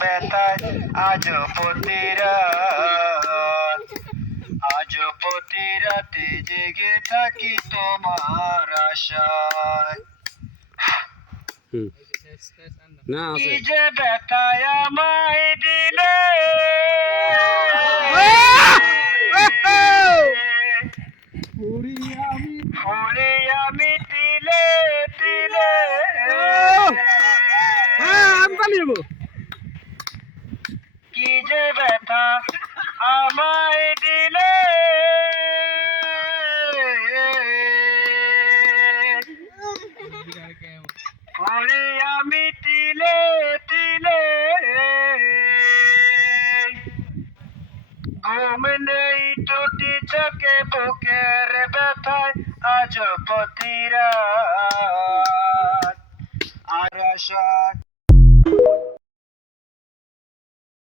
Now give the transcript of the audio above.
ব্যথায় আজ প্রতি রাত, আজ প্রতি রাতে জেগে থাকি তোমার আশায়। কি যে ব্যথায় আমায় দিলে, ফুলি আমি তিলে তিলে, কি যে ব্যথা আমায় দিলে, ফুলি আমি তিলে তিলে। ঘুম নেই টুটি চোখে বুকের ব্যথায় আজ প্রতি রাত, আর আশা